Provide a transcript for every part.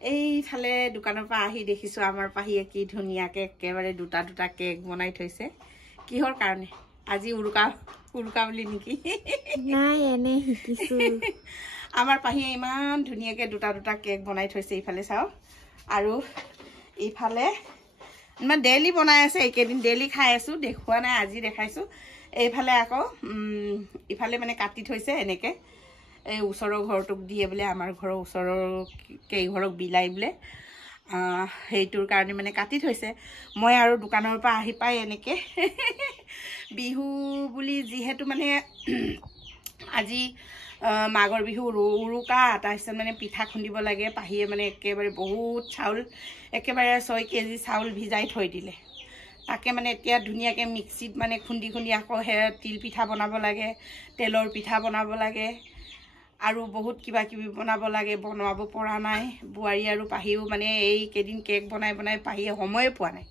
এইফালে দোকানৰ পৰা আহি দেখিছো আমাৰ পাহিয়ে কি ধুনীয়াকে একেবাৰে দুটা দুটা কেক বনাই থৈছে কিহৰ কাৰণে আজি উৰুকা বুলি নেকি নাই এনে শিকিছো আমাৰ পাহিয়ে ইমান ধুনীয়াকে দুটা দুটা কেক বনাই থৈছে ইফালে চাও আৰু ইফালে মানে ডেইলি বনাই আছে এইকেদিন ডেইলি খাই আছো দেখুৱা নাই আজি দেখাইছো এইফালে আকৌ ইফালে মানে কাটি থৈছে এনেকে এই ওচৰৰ ঘৰটোক দিয়ে বলে আমাৰ ঘৰৰ ওচৰৰ কেই ঘৰক বিলাই বলে হেইটোৰ কাৰণে মানে কাটি থৈছে মই আৰু দোকানৰ পৰা আহি পাই এনেকে বিহু বুলি যিহেতু মানে আজি মাঘৰ বিহু উৰুকা তাৰপিছত মানে পিঠা খুন্দিব লাগে পাহিয়ে মানে একেবাৰে বহুত চাউল একেবাৰে 6 কেজি চাউল ভিজাই থৈ দিলে তাকে মানে এতিয়া ধুনীয়াকে মিক্সিত মানে খুন্দি খুন্দি আকৌ হে তিল পিঠা বনাব লাগে তেলৰ পিঠা বনাব লাগে আৰু বহুত কিবা কিবি বনাব লাগে বনাব পৰা নাই বুৱাৰী আৰু পাহিও মানে এই কেদিন কেক বনাই বনাই পাহিয়ে সময় পোৱা নাই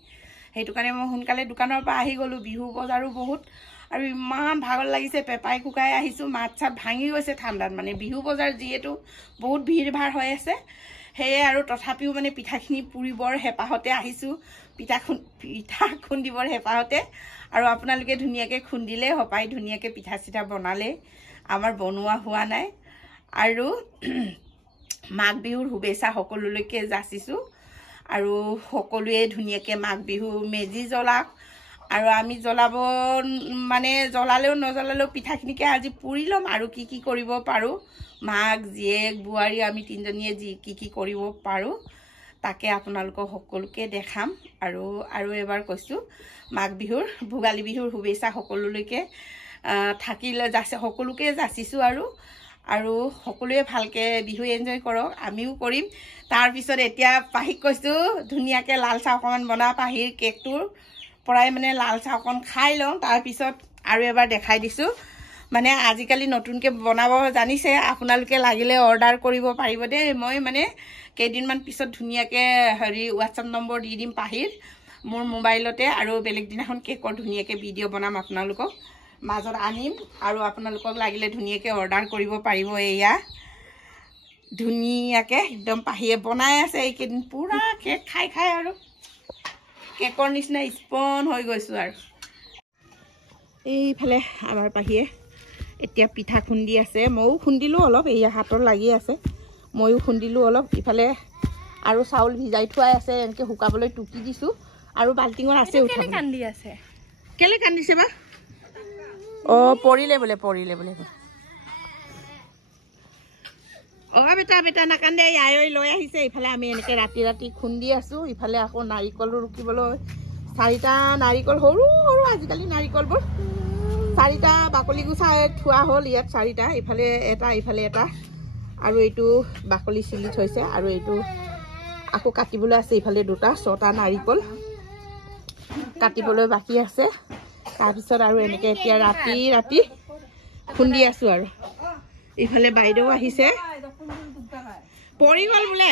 হেতু কাৰণে মই সোনকালে দোকানৰ পৰা আহি গলো বিহু বজাৰো বহুত আৰু ইমান ভাগৰ লাগিছে পেপাই কুকাই আহিছো মাছ চাত ভাঙি গৈছে ঠাণ্ডাত মানে বিহু বজাৰ যিহেতু বহুত ভিৰ ভাৰ হৈ আছে হেয়ে আৰু তথাপিও মানে পিঠাখিনি পুৰিবৰ হেপাহতে আহিছো পিঠা খুন্দিবৰ হেপাহতে আৰু আপোনালোকে ধুনীয়াকে খুন্দিলে হপাই ধুনীয়াকে পিঠা চিঠা বনালে আমাৰ বনোৱা হোৱা নাই আৰু মাঘ বিহুৰ শুভেচ্ছা সকলোলৈকে যাচিছো আৰু সকলোৱে ধুনীয়াকে মাঘ বিহু মেজি জ্বলাক আৰু আমি জ্বলাব মানে জ্বলালেও নজ্বলালেও পিঠাখিনিকে আজি পুৰি লম আৰু কি কৰিব পাৰো মাঘ জিয়েক বুৱাৰী আমি তিনজনীয়ে কি কৰিব পাৰো তাকে আপোনালোকক সকলোকে দেখাম আৰু এবাৰ কৈছো মাঘ বিহুৰ ভোগালী বিহুৰ শুভেচ্ছা সকলোলৈকে থাকিলে যাছে সকলোকে যাচিছো আৰু সকলোৱে ভালকে বিহু এনজয় কৰক আমিও কৰিম তাৰ পিছত এতিয়া পাহিক কৈছো ধুনীয়াকে লাল চাহ অকমান বনা পাহিৰ কেকটোৰ পৰাই মানে লাল চাহ অকন খাই লওঁ তাৰ পিছত আৰু এবাৰ দেখাই দিছো মানে আজিকালি নতুনকে বনাব জানিছে আপোনালোকে লাগিলে অৰ্ডাৰ কৰিব পাৰিব দে মই মানে কেইদিনমান পিছত ধুনীয়াকে হেৰি WhatsApp নম্বৰ দি দিম পাহিৰ মোৰ মোবাইলতে আৰু বেলেগ দিনাখন কেকৰ ধুনীয়াকে ভিডিঅ' বনাম আপোনালোকক মাজত আনিম আৰু আপোনালোকক লাগিলে ধুনীয়াকে অৰ্ডাৰ কৰিব পাৰিব এয়া ধুনীয়াকে একদম পাহিয়ে বনাই আছে এইকেদিন পুৰা কেক খাই আৰু কেকৰ নিচিনা স্পন হৈ গৈছো আৰু এইফালে আমাৰ পাহিয়ে এতিয়া পিঠা খুন্দি আছে ময়ো খুন্দিলো অলপ এয়া হাতৰ লাগি আছে ময়ো খুন্দিলো অলপ ইফালে আৰু চাউল ভিজাই থোৱাই আছে এনেকে শুকাবলৈ টুকি দিছো আৰু বাল্টিঙৰ আছে উঠাবলৈ কান্দি আছে কেলে কান্দিছে বা পৰিলে বোলে বেটা নাকান্দে আই লৈ আহিছে ইফালে আমি এনেকে ৰাতি খুন্দি আছো ইফালে আকৌ নাৰিকল ৰুকিবলৈ 4টা নাৰিকল সৰু আজিকালি নাৰিকলবোৰ 4টা বাকলি গুচাই থোৱা হ'ল ইয়াত 4টা ইফালে এটা আৰু এইটো বাকলি চিলি থৈছে আৰু এইটো আকৌ কাটিবলৈ আছে ইফালে 2টা 6টা নাৰিকল কাটিবলৈ বাকি আছে তাৰপিছত আৰু এনেকে এতিয়া ৰাতি খুন্দি আছো আৰু ইফালে বাইদেউ আহিছে পৰি গল বোলে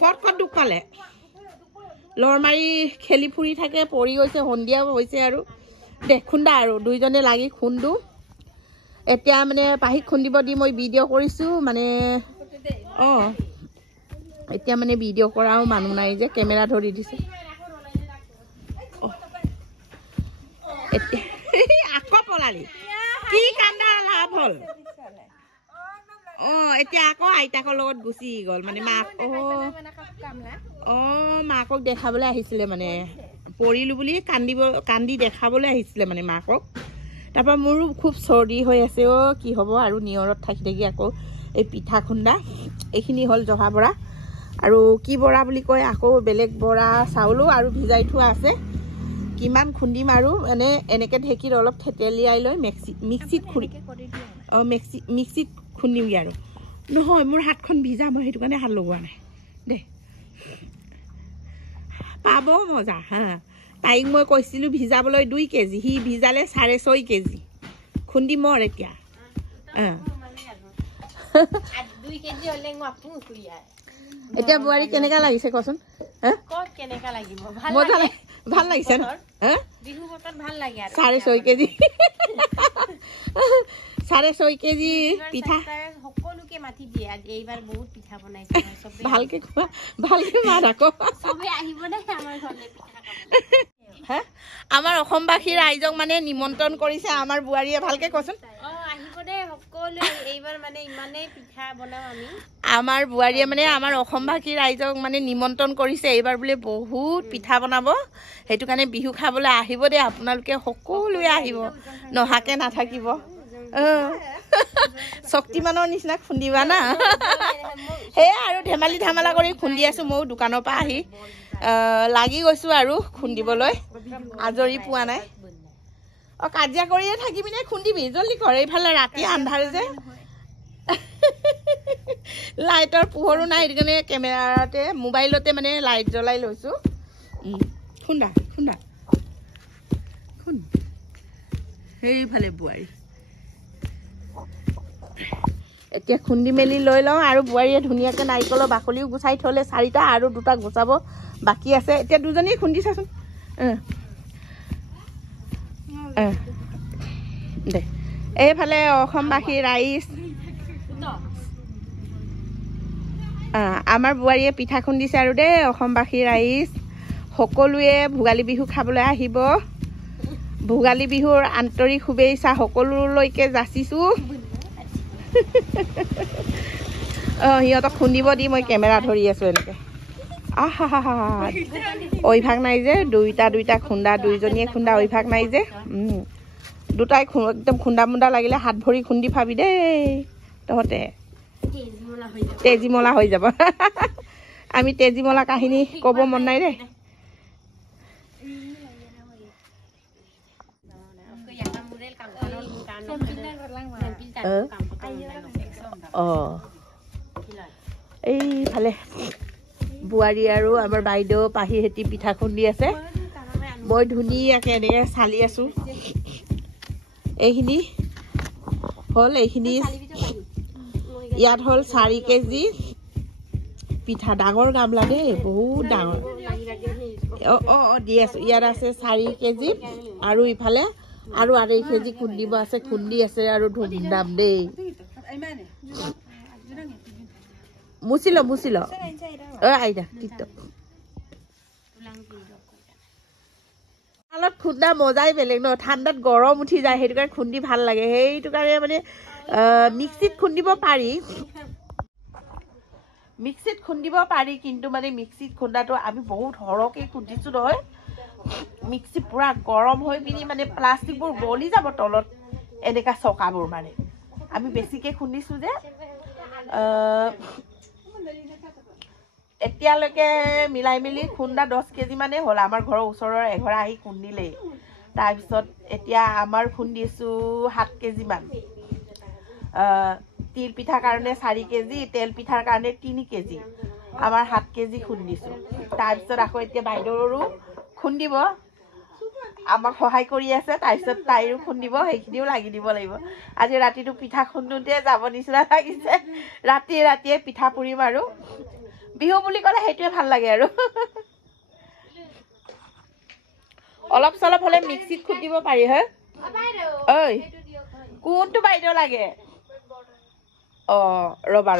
কত দুখ পালে লৰ মাৰি খেলি ফুৰি থাকে পৰি গৈছে সন্ধিয়া হৈছে আৰু খুন্দা আৰু দুইজনে লাগি খুন্দো এতিয়া মানে পাহিক খুন্দিব দি মই ভিডিঅ' কৰিছো মানে এতিয়া মানে ভিডিঅ' কৰাও মানুহ নাই যে কেমেৰা ধৰি দিছে আকৌ পলালি কি কান্দা লাভ হল এতিয়া আকৌ আইতাকৰ লগত গুচি গল মানে মাক মাকক দেখাবলৈ আহিছিলে মানে পৰিলো বুলি কান্দি দেখাবলৈ আহিছিলে মানে মাকক তাৰপৰা মোৰো খুব চৰ্দি হৈ আছে কি হ'ব আৰু নিয়ৰত থাকি আকৌ এই পিঠা খুন্দা এইখিনি হ'ল জহা বৰা আৰু কি বৰা বুলি কয় আকৌ বেলেগ বৰা চাউলো আৰু ভিজাই থোৱা আছে কিমান খুন্দিম আৰু এনেকে ঢেকিত অলপ থেতেলিয়াই লৈ মিক্সিত খুন্দিমগে আৰু নহয় মোৰ হাতখন ভিজা মই সেইটো কাৰণে হাত লগোৱা নাই দে পাব মজা হা তাইক মই কৈছিলো ভিজাবলৈ 2 কেজি হি ভিজালে 6.5 কেজি খুন্দি মৰ এতিয়া 2 কেজি হলে এতিয়া বুৱাৰী কেনেকা লাগিছে কচোন কেনেকা লাগিব ভাল লাগিছে না বিহু বতৰত ভাল লাগে আৰু 6.5 কেজি 6.5 কেজি পিঠা সকলোকে মাতি দিয়ে এইবাৰ বহুত পিঠা বনাইছে চবে ভালকে খোৱা ভালকে মাত আকৌ চবে আহিব দে আমাৰ ঘৰলে পিঠা খাব হা আমাৰ অসমবাসী ৰাইজক মানে নিমন্ত্ৰণ কৰিছে আমাৰ বুৱাৰীয়ে ভালকে কচোন আহিব দে সকলোৱে এইবাৰ মানে ইমানেই পিঠা বনাম আমি আমাৰ বুৱাৰীয়ে মানে আমাৰ অসমবাসী ৰাইজক মানে নিমন্ত্ৰণ কৰিছে এইবাৰ বোলে বহুত পিঠা বনাব সেইটো কাৰণে বিহু খাবলৈ আহিব দে আপোনালোকে সকলোৱে আহিব নহাকে নাথাকিব শক্তিমানৰ নিচিনা খুন্দিবা না সেয়া আৰু ধেমালি ধামালা কৰি খুন্দি আছো ময়ো দোকানৰ পৰা আহি লাগি গৈছো আৰু খুন্দিবলৈ আজৰি পোৱা নাই কাজিয়া কৰিয়ে থাকিবি নে খুন্দিবি জলদি কৰ এইফালে ৰাতি আন্ধাৰ যে লাইটৰ পোহৰো নাই সেইটো কাৰণে কেমেৰাতে মোবাইলতে মানে লাইট জ্বলাই লৈছো খুন্দা খুন্দা খুন্দ সেইফালে বোৱাৰী এতিয়া খুন্দি মেলি লৈ লওঁ আৰু বোৱাৰীয়ে ধুনীয়াকৈ নাৰিকলৰ বাকলিও গুচাই থ'লে 4টা আৰু 2টা গুচাব বাকী আছে এতিয়া দুজনী খুন্দি চাচোন দে এইফালে অসমবাসী ৰাইজ আমাৰ বোৱাৰীয়ে পিঠা খুন্দিছে আৰু দেই অসমবাসী ৰাইজ সকলোৱে ভোগালী বিহু খাবলৈ আহিব ভোগালী বিহুৰ আন্তৰিক শুভেচ্ছা সকলোলৈকে যাচিছোঁ সিহঁতক খুন্দিব দি মই কেমেৰা ধৰি আছোঁ এনেকৈ অভ্যাস নাই যে দুইটা খুন্দা দুইজনীয়ে খুন্দা অভ্যাস নাই যে দুটাই একদম খুন্দা মুন্দা লাগিলে হাত ভৰি খুন্দি পাবি দেই তহঁতে তেজীমলা হৈ যাব আমি তেজীমলা কাহিনী ক'ব মন নাই দেই এইফালে বোৱাৰী আৰু আমাৰ বাইদেউ পাহিহেঁতি পিঠা খুন্দি আছে মই ধুনীয়াকৈ এনেকৈ চালি আছোঁ এইখিনি হ'ল এইখিনি ইয়াত হ'ল 4 কেজি পিঠা ডাঙৰ গামলা দেই বহুত ডাঙৰ দি আছোঁ ইয়াত আছে 4 কেজি আৰু ইফালে আৰু 2.5 কেজি খুন্দিব আছে খুন্দি আছে আৰু ধুমধাম দেই মুচিল আইদা টিকটক খুন্দা মজাই বেলেগ ন ঠাণ্ডাত গৰম উঠি যায় সেইটো কাৰণে খুন্দি ভাল লাগে সেইটো কাৰণে মানে মিক্সিত খুন্দিব পাৰি কিন্তু মানে মিক্সিত খুন্দাটো আমি বহুত সৰহকৈ খুন্দিছোঁ নহয় মিক্সি পুৰা গৰম হৈ পিনি মানে প্লাষ্টিকবোৰ গলি যাব তলত এনেকুৱা চকাবোৰ মানে আমি বেছিকৈ খুন্দিছোঁ যে এতিয়ালৈকে মিলাই মেলি খুন্দা 10 কেজি মানে হ'ল আমাৰ ঘৰৰ ওচৰৰ এঘৰ আহি খুন্দিলেই তাৰপিছত এতিয়া আমাৰ খুন্দিছোঁ 7 কেজিমান তিল পিঠাৰ কাৰণে 4 কেজি তেল পিঠাৰ কাৰণে 3 কেজি আমাৰ 7 কেজি খুন্দিছোঁ তাৰপিছত আকৌ এতিয়া বাইদেউৰো খুন্দিব আমাক সহায় কৰি আছে তাৰপিছত তাইৰো খুন্দিব সেইখিনিও লাগি দিব লাগিব আজি ৰাতিটো পিঠা খুন্দোতে যাব নিচিনা লাগিছে ৰাতিয়ে পিঠা পুৰিম আৰু বিহু বুলি ক'লে সেইটোৱে ভাল লাগে আৰু অলপ চলপ হ'লে মিক্সিত খুন্দিব পাৰি হে ঐ কোনটো বাইদেউ লাগে ৰবা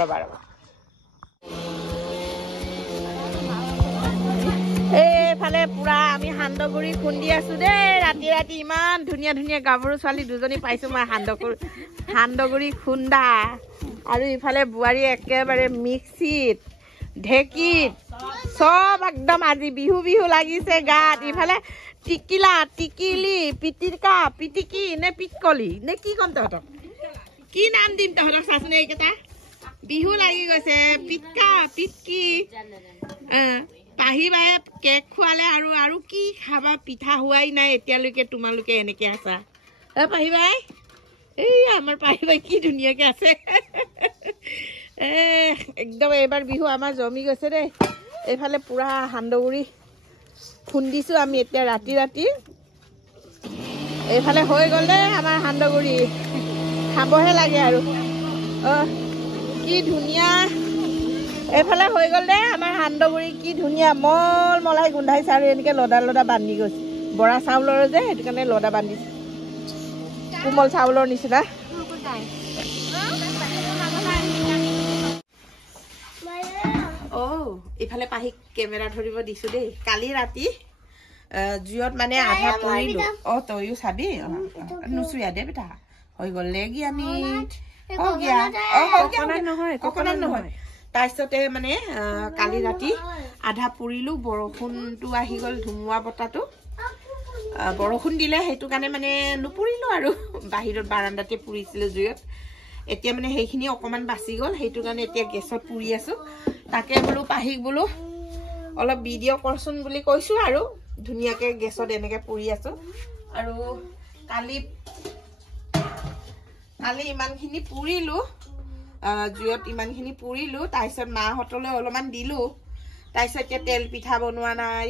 এইফালে পুৰা আমি সান্দহগুৰি খুন্দি আছো দেই ৰাতি ইমান ধুনীয়া গাভৰু ছোৱালী দুজনী পাইছো মই সান্দহগুৰি খুন্দা আৰু ইফালে বোৱাৰী একেবাৰে মিক্সিত ঢেঁকীত চব একদম আজি বিহু লাগিছে গাত ইফালে টিকিলি পিটিকি নে পিটকলি নে কি ক'ম তহঁতক কি নাম দিম তহঁতক চাচোন এইকেইটা বিহু লাগি গৈছে পিটকি পাহি বায়ে কেক খোৱালে আৰু কি খাবা পিঠা হোৱাই নাই এতিয়ালৈকে তোমালোকে এনেকৈ আছা পাহি বাই এই আমাৰ পাহি বাই কি ধুনীয়াকৈ আছে একদম এইবাৰ বিহু আমাৰ জমি গৈছে দেই এইফালে পুৰা সান্দহগুৰি খুন্দিছোঁ আমি এতিয়া ৰাতি এইফালে হৈ গ'ল দেই আমাৰ সান্দহগুৰি খাবহে লাগে আৰু কি ধুনীয়া এইফালে হৈ গ'ল দেই আমাৰ সান্দহগুৰি কি ধুনীয়া মলাই গোন্ধাইছে আৰু এনেকৈ লদা বান্ধি গৈছে বৰা চাউলৰ যে সেইটো কাৰণে লদা বান্ধিছে কোমল চাউলৰ নিচিনা ইফালে পাহিক কেমেৰা ধৰিব দিছো দেই কালি ৰাতি জুইত মানে আধা পৰিলো তইও চাবি নুচুয়া দে বেটা হৈ গল লেগিয়ানি নহয় তাৰপিছতে মানে কালি ৰাতি আধা পুৰিলো বৰষুণটো আহি গল ধুমুৱা বতাহটো বৰষুণ দিলে সেইটো কাৰণে মানে নুপুৰিলো আৰু বাহিৰত বাৰান্দাতে পুৰিছিলো জুইত এতিয়া মানে সেইখিনি অকমান বাচি গল সেইটো কাৰণে এতিয়া গেছত পুৰি আছো তাকে বোলো পাহিক বোলো অলপ ভিডিঅ' কৰচোন বুলি কৈছো আৰু ধুনীয়াকে গেছত এনেকে পুৰি আছো আৰু কালি ইমানখিনি পুৰিলো জুইত ইমানখিনি পুৰিলো তাৰপিছত মাহঁতলৈ অলপমান দিলো তাৰপিছত এতিয়া তেল পিঠা বনোৱা নাই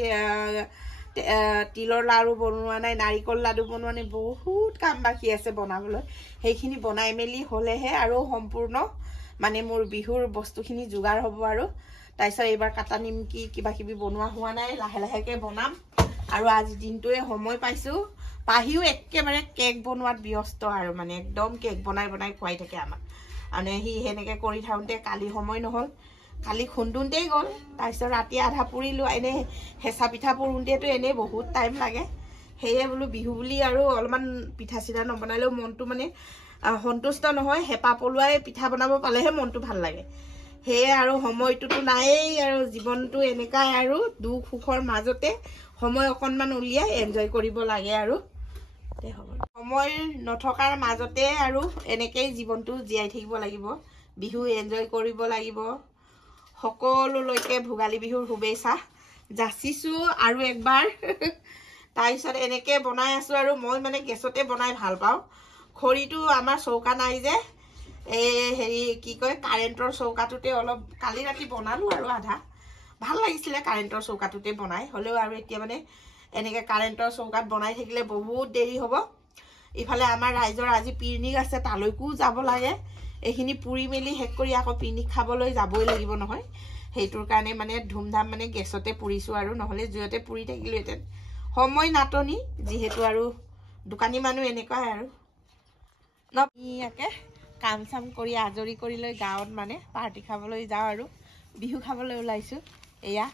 তিলৰ লাড়ু বনোৱা নাই নাৰিকল লাডু বনোৱা নাই বহুত কাম বাকি আছে বনাবলৈ সেইখিনি বনাই মেলি হলেহে আৰু সম্পূৰ্ণ মানে মোৰ বিহুৰ বস্তুখিনি যোগাৰ হ'ব আৰু তাৰপিছত এইবাৰ কাটা নিমকি কিবা কিবি বনোৱা হোৱা নাই লাহে লাহেকে বনাম আৰু আজি দিনটোৱে সময় পাইছো পাহিও একেবাৰে কেক বনোৱাত ব্যস্ত আৰু মানে একদম কেক বনাই খুৱাই থাকে আমাক মানে সি হেনেকে কৰি থাকোঁতে কালি সময় নহল কালি খুন্দুনতেই গল তাৰপিছত ৰাতি আধা পুৰিলো এনে হেঁচা পিঠা পুৰোঁতেতো এনে বহুত টাইম লাগে সেয়ে বোলো বিহু বুলি আৰু অলপমান পিঠা চিঠা নবনালেও মনটো মানে সন্তুষ্ট নহয় হেঁপা পলোৱাই পিঠা বনাব পালেহে মনটো ভাল লাগে সেয়ে আৰু সময়টোতো নায়েই আৰু জীৱনটো এনেকাই আৰু দুখ সুখৰ মাজতে সময় অকণমান উলিয়াই এনজয় কৰিব লাগে আৰু সময় নথকাৰ মাজতে আৰু এনেকেই জীৱনটো জীয়াই থাকিব লাগিব বিহু এনজয় কৰিব লাগিব সকলোলৈকে ভোগালী বিহুৰ শুভেচ্ছা যাচিছো আৰু একবাৰ তাৰপিছত এনেকে বনাই আছো আৰু মই মানে গেছতে বনাই ভাল পাওঁ খৰিটো আমাৰ চৌকা নাই যে হেৰি কি কয় কাৰেণ্টৰ চৌকাটোতে অলপ কালি ৰাতি বনালো আৰু আধা ভাল লাগিছিলে কাৰেণ্টৰ চৌকাটোতে বনাই হলেও আৰু এতিয়া মানে এনেকে কাৰেণ্টৰ চৌকাত বনাই থাকিলে বহুত দেৰি হ'ব ইফালে আমাৰ ৰাইজৰ আজি পিকনিক আছে তালৈকো যাব লাগে এইখিনি পুৰি মেলি শেষ কৰি আকৌ পিকনিক খাবলৈ যাবই লাগিব নহয় সেইটোৰ কাৰণে মানে ধুমধাম মানে গেছতে পুৰিছো আৰু নহলে জুইতে পুৰি থাকিলোহেঁতেন সময় নাটনি যিহেতু আৰু দোকানী মানুহ এনেকুৱাই আৰু নয়াকে কাম চাম কৰি আজৰি কৰি লৈ গাঁৱত মানে পাৰ্টি খাবলৈ যাওঁ আৰু বিহু খাবলৈ ওলাইছো এয়া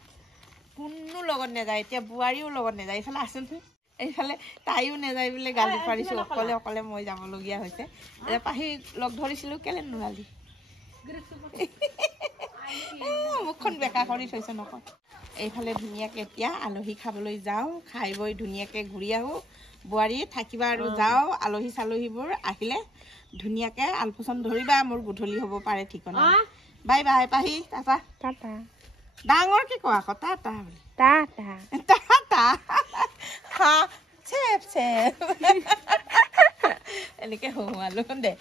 কোনো লগত নেযায় এতিয়া বোৱাৰীও লগত নেযায় এইফালে আছোন এইফালে তাইও নেযায় বোলে গালি পাৰিছো অকলে অকলে মই যাবলগীয়া হৈছে এতিয়া পাহি লগ ধৰিছিলো কেলে নোলালি মুখখন বেকা কৰি থৈছে নকয় এইফালে ধুনীয়াকে এতিয়া আলহী খাবলৈ যাওঁ খাই বৈ ধুনীয়াকে ঘূৰি আহো বোৱাৰী থাকিবা আৰু যাওঁ আলহী চালহীবোৰ আহিলে ধুনীয়াকে আলপচন ধৰিবা মোৰ গধূলি হ'ব পাৰে ঠিকনা বাই বাই পাহি টাটা টাটা ডাঙৰ কি কোৱা আকৌ টাটা টাটা টাটা হা চেপ চেপ এনেকে হুৱালো দে